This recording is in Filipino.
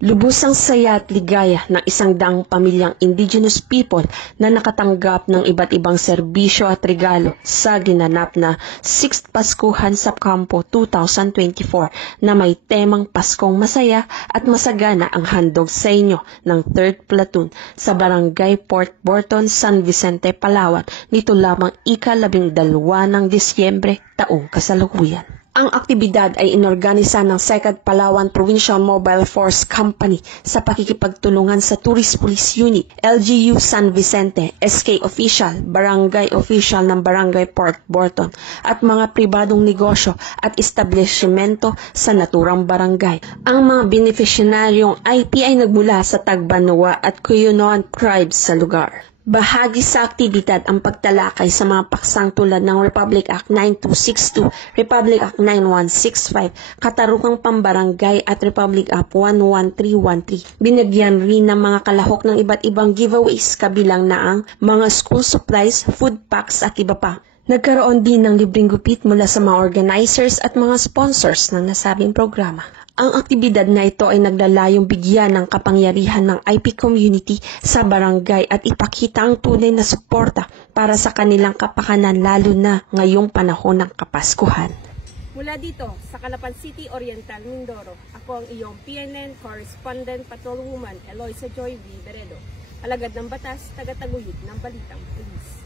Lubusang saya at ligaya ng 100 pamilyang indigenous people na nakatanggap ng iba't ibang serbisyo at regalo sa ginanap na 6th Paskuhan sa Kampo 2024 na may temang Paskong Masaya at Masagana ang handog sa inyo ng 3rd Platoon sa Barangay Port Borton, San Vicente, Palawan nito lamang ika-12 ng Disyembre taong kasalukuyan. Ang aktibidad ay inorganisa ng 2nd Palawan Provincial Mobile Force Company sa pakikipagtulungan sa Tourist Police Unit, LGU San Vicente, SK Official, Barangay Official ng Barangay Port Borton at mga pribadong negosyo at establishmento sa naturang barangay. Ang mga beneficiaryong IP ay nagmula sa Tagbanwa at Cuyunoan tribes sa lugar. Bahagi sa aktibidad ang pagtalakay sa mga paksang tulad ng Republic Act 9262, Republic Act 9165, Katarungang Pambarangay at Republic Act 11313. Binigyan rin ng mga kalahok ng iba't ibang giveaways kabilang na ang mga school supplies, food packs at iba pa. Nagkaroon din ng libreng gupit mula sa mga organizers at mga sponsors ng nasabing programa. Ang aktibidad na ito ay naglalayong bigyan ng kapangyarihan ng IP community sa barangay at ipakita ang tunay na suporta para sa kanilang kapakanan lalo na ngayong panahon ng Kapaskuhan. Mula dito sa Calapan City, Oriental, Mindoro, ako ang iyong PNN Correspondent Patrolwoman Eloisa Joy V. Beredo, alagad ng batas, taga-taguyod ng Balitang Pulis.